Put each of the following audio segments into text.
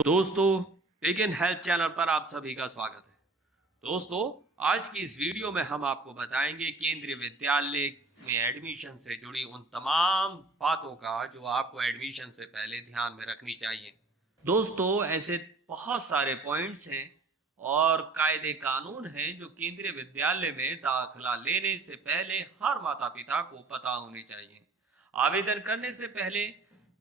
दोस्तों, begin health channel पर आप सभी का स्वागत है। दोस्तों, आज की इस वीडियो में हम आपको बताएंगे केंद्रीय विद्यालय में एडमिशन से जुड़ी उन तमाम बातों का जो आपको एडमिशन से पहले ध्यान में रखनी चाहिए। दोस्तों, ऐसे बहुत सारे पॉइंट्स हैं और कायदे कानून हैं जो केंद्रीय विद्यालय में दाखिला लेने से पहले हर माता पिता को पता होने चाहिए। आवेदन करने से पहले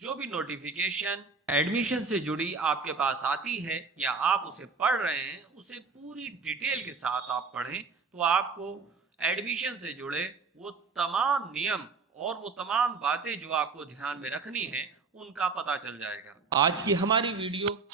जो भी नोटिफिकेशन एडमिशन से जुड़ी आपके पास आती है या आप उसे पढ़ रहे हैं, उसे पूरी डिटेल के साथ आप पढ़ें तो आपको एडमिशन से जुड़े वो तमाम नियम और वो तमाम बातें जो आपको ध्यान में रखनी है उनका पता चल जाएगा। आज की हमारी वीडियो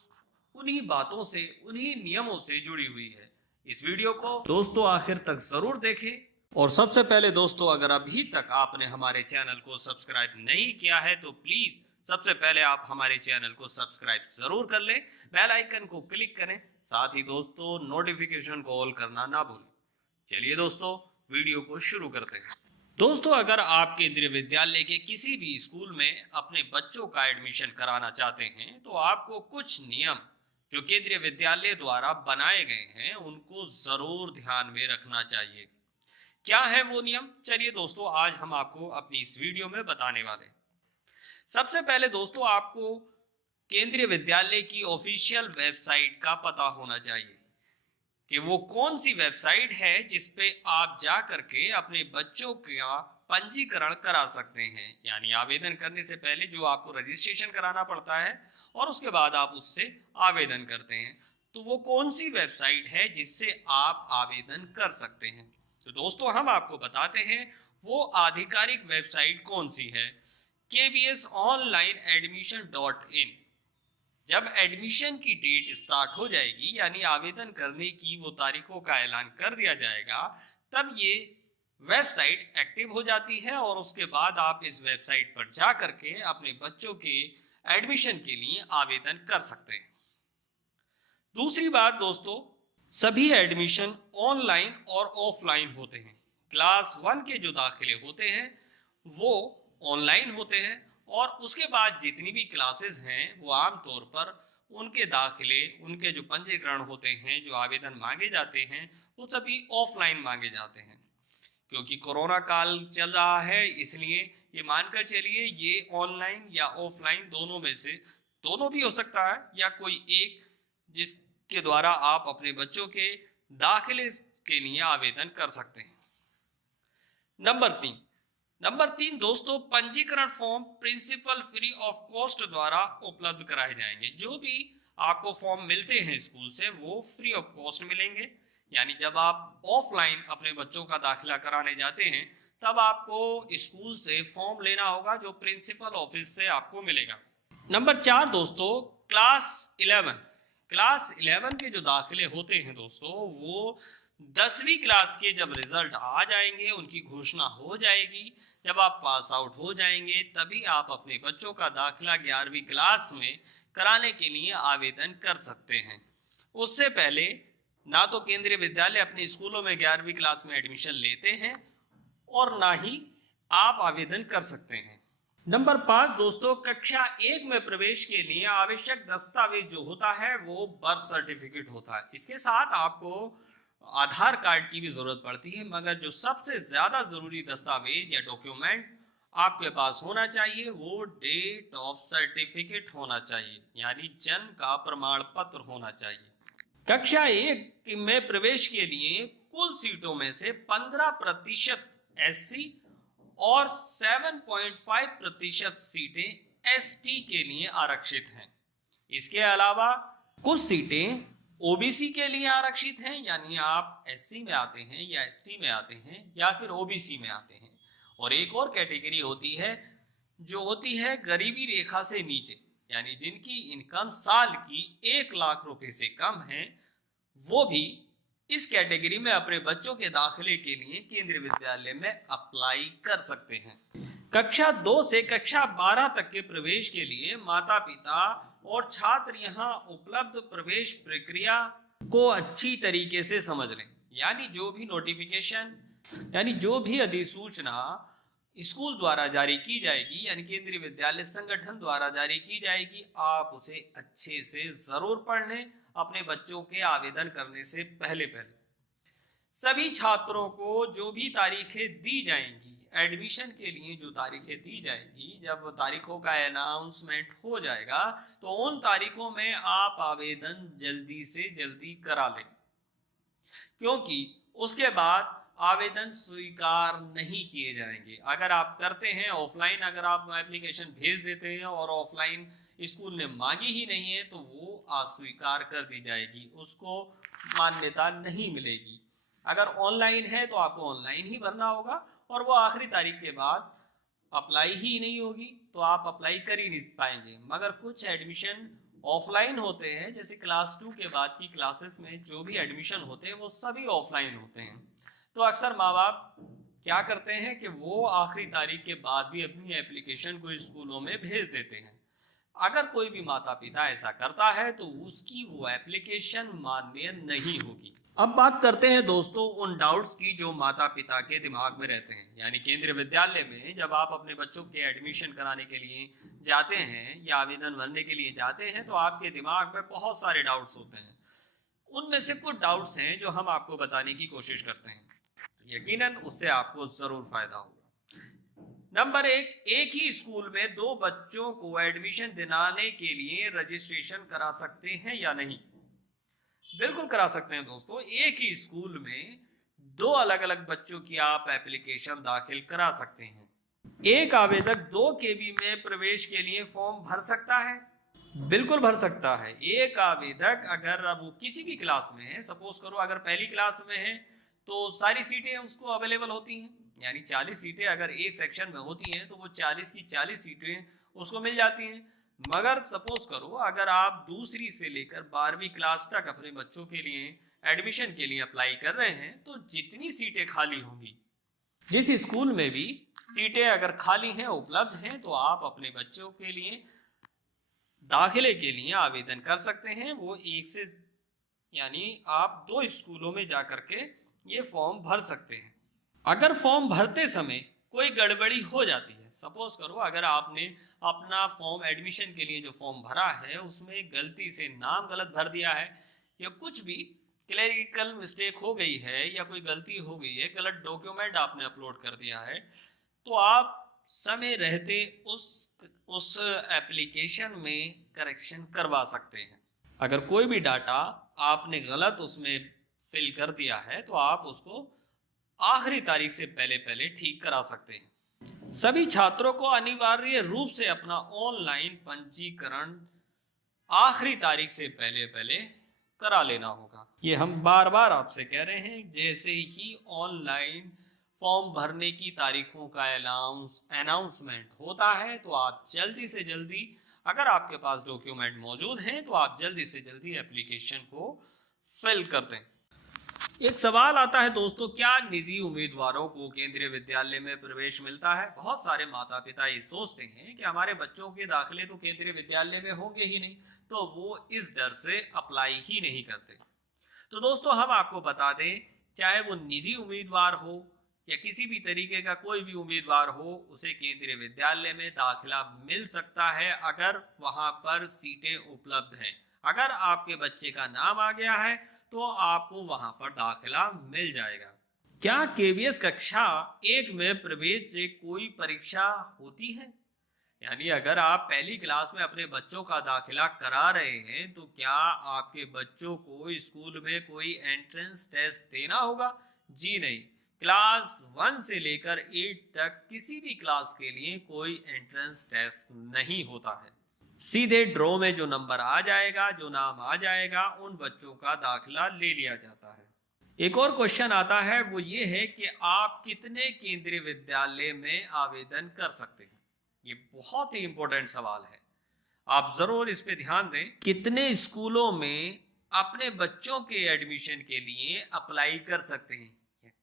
उन्हीं बातों से, उन्हीं नियमों से जुड़ी हुई है। इस वीडियो को दोस्तों आखिर तक जरूर देखें। और सबसे पहले दोस्तों, अगर अभी तक आपने हमारे चैनल को सब्सक्राइब नहीं किया है तो प्लीज सबसे पहले आप हमारे चैनल को सब्सक्राइब जरूर कर लें, बेल आइकन को क्लिक करें, साथ ही दोस्तों नोटिफिकेशन को ऑल करना ना भूलें। चलिए दोस्तों, वीडियो को शुरू करते हैं। दोस्तों, अगर आप केंद्रीय विद्यालय के किसी भी स्कूल में अपने बच्चों का एडमिशन कराना चाहते हैं तो आपको कुछ नियम जो केंद्रीय विद्यालय द्वारा बनाए गए हैं उनको जरूर ध्यान में रखना चाहिए। क्या है वो नियम? चलिए दोस्तों, आज हम आपको अपनी इस वीडियो में बताने वाले हैं। सबसे पहले दोस्तों, आपको केंद्रीय विद्यालय की ऑफिशियल वेबसाइट का पता होना चाहिए कि वो कौन सी वेबसाइट है जिस पे आप जा करके अपने बच्चों का पंजीकरण करा सकते हैं। यानी आवेदन करने से पहले जो आपको रजिस्ट्रेशन कराना पड़ता है और उसके बाद आप उससे आवेदन करते हैं, तो वो कौन सी वेबसाइट है जिससे आप आवेदन कर सकते हैं। तो दोस्तों, हम आपको बताते हैं वो आधिकारिक वेबसाइट कौन सी है। KBS online admission .in। जब एडमिशन की डेट स्टार्ट हो जाएगी, यानी आवेदन करने की वो तारीखों का ऐलान कर दिया जाएगा, तब ये वेबसाइट एक्टिव हो जाती है और उसके बाद आप इस वेबसाइट पर जा करके अपने बच्चों के एडमिशन के लिए आवेदन कर सकते हैं। दूसरी बात दोस्तों, सभी एडमिशन ऑनलाइन और ऑफलाइन होते हैं। क्लास 1 के जो दाखिले होते हैं वो ऑनलाइन होते हैं और उसके बाद जितनी भी क्लासेस हैं वो आमतौर पर उनके दाखिले, उनके जो पंजीकरण होते हैं, जो आवेदन मांगे जाते हैं, वो सभी ऑफलाइन मांगे जाते हैं। क्योंकि कोरोना काल चल रहा है, इसलिए ये मानकर चलिए ये ऑनलाइन या ऑफलाइन दोनों में से दोनों भी हो सकता है, या कोई एक जिसके द्वारा आप अपने बच्चों के दाखिले के लिए आवेदन कर सकते हैं। नंबर 3 दोस्तों, पंजीकरण form principal free of cost द्वारा उपलब्ध कराए जाएंगे। जो भी आपको फॉर्म मिलते हैं स्कूल से वो फ्री ऑफ कॉस्ट मिलेंगे। यानी जब आप ऑफलाइन अपने बच्चों का दाखिला कराने जाते हैं तब आपको स्कूल से फॉर्म लेना होगा जो प्रिंसिपल ऑफिस से आपको मिलेगा। नंबर 4 दोस्तों, क्लास 11 के जो दाखिले होते हैं दोस्तों, वो 10वीं क्लास के जब रिजल्ट आ जाएंगे, उनकी घोषणा हो जाएगी, जब आप पास आउट हो जाएंगे तभी आप अपने बच्चों का दाखिला 11वीं क्लास में कराने के लिए आवेदन कर सकते हैं। उससे पहले ना तो केंद्रीय विद्यालय अपने स्कूलों में 11वीं क्लास में एडमिशन लेते हैं और ना ही आप आवेदन कर सकते हैं। नंबर 5 दोस्तों, कक्षा 1 में प्रवेश के लिए आवश्यक दस्तावेज जो होता है वो बर्थ सर्टिफिकेट होता है। इसके साथ आपको आधार कार्ड की भी जरूरत पड़ती है, मगर जो सबसे ज्यादा जरूरी दस्तावेज या डॉक्यूमेंट आपके पास होना चाहिए वो डेट ऑफ सर्टिफिकेट होना चाहिए, यानी जन्म का प्रमाण पत्र होना चाहिए। कक्षा 1 में प्रवेश के लिए कुल सीटों में से 15% SC और 7.5% सीटें ST के लिए आरक्षित हैं। इसके अलावा कुछ सीटें OBC के लिए आरक्षित हैं, यानी आप SC में आते हैं या ST में आते हैं या फिर OBC में आते हैं। और एक और कैटेगरी होती है जो होती है गरीबी रेखा से नीचे, यानी जिनकी इनकम साल की 1 लाख रुपए से कम है, वो भी इस कैटेगरी में अपने बच्चों के दाखिले के लिए केंद्रीय विद्यालय में अप्लाई कर सकते हैं। कक्षा 2 से कक्षा 12 तक के प्रवेश के लिए माता पिता और छात्र यहाँ उपलब्ध प्रवेश प्रक्रिया को अच्छी तरीके से समझ लें। यानी जो भी नोटिफिकेशन, यानी जो भी अधिसूचना स्कूल द्वारा जारी की जाएगी, यानी केंद्रीय विद्यालय संगठन द्वारा जारी की जाएगी, आप उसे अच्छे से जरूर पढ़ लें अपने बच्चों के आवेदन करने से पहले पहले। सभी छात्रों को जो भी तारीखें दी जाएंगी, एडमिशन के लिए जो तारीखें दी जाएगी, जब तारीखों का अनाउंसमेंट हो जाएगा तो उन तारीखों में आप आवेदन जल्दी से जल्दी करा लें, क्योंकि उसके बाद आवेदन स्वीकार नहीं किए जाएंगे। अगर आप करते हैं ऑफलाइन, अगर आप एप्लीकेशन भेज देते हैं और ऑफलाइन स्कूल ने मांगी ही नहीं है तो वो अस्वीकार कर दी जाएगी, उसको मान्यता नहीं मिलेगी। अगर ऑनलाइन है तो आपको ऑनलाइन ही भरना होगा और वो आखिरी तारीख के बाद अप्लाई ही नहीं होगी तो आप अप्लाई कर ही नहीं पाएंगे। मगर कुछ एडमिशन ऑफलाइन होते हैं, जैसे क्लास 2 के बाद की क्लासेस में जो भी एडमिशन होते हैं वो सभी ऑफलाइन होते हैं। तो अक्सर माँ बाप क्या करते हैं कि वो आखिरी तारीख के बाद भी अपनी एप्लीकेशन को स्कूलों में भेज देते हैं। अगर कोई भी माता पिता ऐसा करता है तो उसकी वो एप्लीकेशन मान्य नहीं होगी। अब बात करते हैं दोस्तों उन डाउट्स की जो माता पिता के दिमाग में रहते हैं। यानी केंद्रीय विद्यालय में जब आप अपने बच्चों के एडमिशन कराने के लिए जाते हैं या आवेदन भरने के लिए जाते हैं तो आपके दिमाग में बहुत सारे डाउट्स होते हैं। उनमें से कुछ डाउट्स हैं जो हम आपको बताने की कोशिश करते हैं, यकीनन उससे आपको जरूर फायदा होगा। नंबर एक ही स्कूल में दो बच्चों को एडमिशन दिलाने के लिए रजिस्ट्रेशन करा सकते हैं या नहीं? बिल्कुल करा सकते हैं दोस्तों। एक ही स्कूल में दो अलग अलग बच्चों की आप एप्लीकेशन दाखिल करा सकते हैं। एक आवेदक 2 केवी में प्रवेश के लिए फॉर्म भर सकता है? बिल्कुल भर सकता है। एक आवेदक अगर वो किसी भी क्लास में है, सपोज करो अगर पहली क्लास में है तो सारी सीटें उसको अवेलेबल होती हैं, यानी 40 सीटें अगर एक सेक्शन में होती हैं तो वो 40 की 40 सीटें उसको मिल जाती हैं। मगर सपोज करो अगर आप दूसरी से लेकर 12वीं क्लास तक अपने बच्चों के लिए एडमिशन के लिए अप्लाई कर रहे हैं तो जितनी सीटें खाली होंगी, जिस स्कूल में भी सीटें अगर खाली हैं, उपलब्ध हैं, तो आप अपने बच्चों के लिए दाखिले के लिए आवेदन कर सकते हैं। वो एक से यानी आप 2 स्कूलों में जाकर के ये फॉर्म भर सकते हैं। अगर फॉर्म भरते समय कोई गड़बड़ी हो जाती है, सपोज करो अगर आपने अपना फॉर्म एडमिशन के लिए जो फॉर्म भरा है उसमें गलती से नाम गलत भर दिया है या कुछ भी क्लरिकल मिस्टेक हो गई है या कोई गलती हो गई है, गलत डॉक्यूमेंट आपने अपलोड कर दिया है, तो आप समय रहते उस एप्लीकेशन में करेक्शन करवा सकते हैं। अगर कोई भी डाटा आपने गलत उसमें फिल कर दिया है तो आप उसको आखिरी तारीख से पहले पहले ठीक करा सकते हैं। सभी छात्रों को अनिवार्य रूप से अपना ऑनलाइन पंजीकरण आखिरी तारीख से पहले पहले करा लेना होगा। ये हम बार बार आपसे कह रहे हैं। जैसे ही ऑनलाइन फॉर्म भरने की तारीखों का अनाउंसमेंट होता है तो आप जल्दी से जल्दी, अगर आपके पास डॉक्यूमेंट मौजूद हैं, तो आप जल्दी से जल्दी एप्लीकेशन को फिल कर दें। एक सवाल आता है दोस्तों, क्या निजी उम्मीदवारों को केंद्रीय विद्यालय में प्रवेश मिलता है? बहुत सारे माता पिता ये सोचते हैं कि हमारे बच्चों के दाखिले तो केंद्रीय विद्यालय में होंगे ही नहीं, तो वो इस डर से अप्लाई ही नहीं करते। तो दोस्तों हम आपको बता दें, चाहे वो निजी उम्मीदवार हो या किसी भी तरीके का कोई भी उम्मीदवार हो, उसे केंद्रीय विद्यालय में दाखिला मिल सकता है अगर वहां पर सीटें उपलब्ध हैं। अगर आपके बच्चे का नाम आ गया है तो आपको वहां पर दाखिला मिल जाएगा। क्या केवीएस कक्षा 1 में प्रवेश से कोई परीक्षा होती है? यानी अगर आप पहली क्लास में अपने बच्चों का दाखिला करा रहे हैं तो क्या आपके बच्चों को स्कूल में कोई एंट्रेंस टेस्ट देना होगा? जी नहीं। क्लास 1 से लेकर 8 तक किसी भी क्लास के लिए कोई एंट्रेंस टेस्ट नहीं होता है। सीधे ड्रॉ में जो नंबर आ जाएगा, जो नाम आ जाएगा, उन बच्चों का दाखिला ले लिया जाता है। एक और क्वेश्चन आता है, वो ये है कि आप कितने केंद्रीय विद्यालय में आवेदन कर सकते हैं? ये बहुत ही इंपॉर्टेंट सवाल है, आप जरूर इस पे ध्यान दें। कितने स्कूलों में अपने बच्चों के एडमिशन के लिए अप्लाई कर सकते हैं?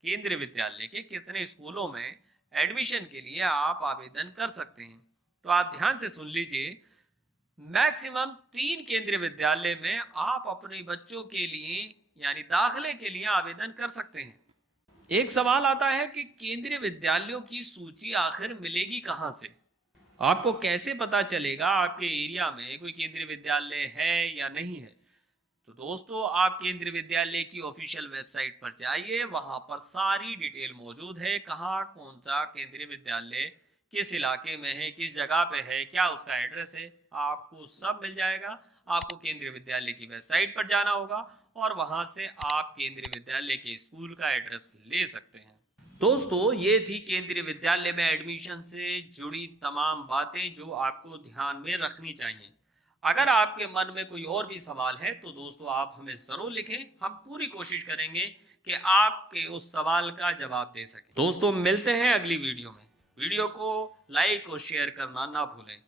केंद्रीय विद्यालय के कितने स्कूलों में एडमिशन के लिए आप आवेदन कर सकते हैं? तो आप ध्यान से सुन लीजिए। मैक्सिमम 3 केंद्रीय विद्यालय में आप अपने बच्चों के लिए यानी दाखिले के लिए आवेदन कर सकते हैं। एक सवाल आता है कि केंद्रीय विद्यालयों की सूची आखिर मिलेगी कहाँ से? आपको कैसे पता चलेगा आपके एरिया में कोई केंद्रीय विद्यालय है या नहीं है? तो दोस्तों, आप केंद्रीय विद्यालय की ऑफिशियल वेबसाइट पर जाइए, वहां पर सारी डिटेल मौजूद है। कहाँ कौन सा केंद्रीय विद्यालय किस इलाके में है, किस जगह पे है, क्या उसका एड्रेस है, आपको सब मिल जाएगा। आपको केंद्रीय विद्यालय की वेबसाइट पर जाना होगा और वहां से आप केंद्रीय विद्यालय के स्कूल का एड्रेस ले सकते हैं। दोस्तों, ये थी केंद्रीय विद्यालय में एडमिशन से जुड़ी तमाम बातें जो आपको ध्यान में रखनी चाहिए। अगर आपके मन में कोई और भी सवाल है तो दोस्तों आप हमें जरूर लिखें, हम पूरी कोशिश करेंगे कि आपके उस सवाल का जवाब दे सकें। दोस्तों, मिलते हैं अगली वीडियो में। वीडियो को लाइक और शेयर करना ना भूलें।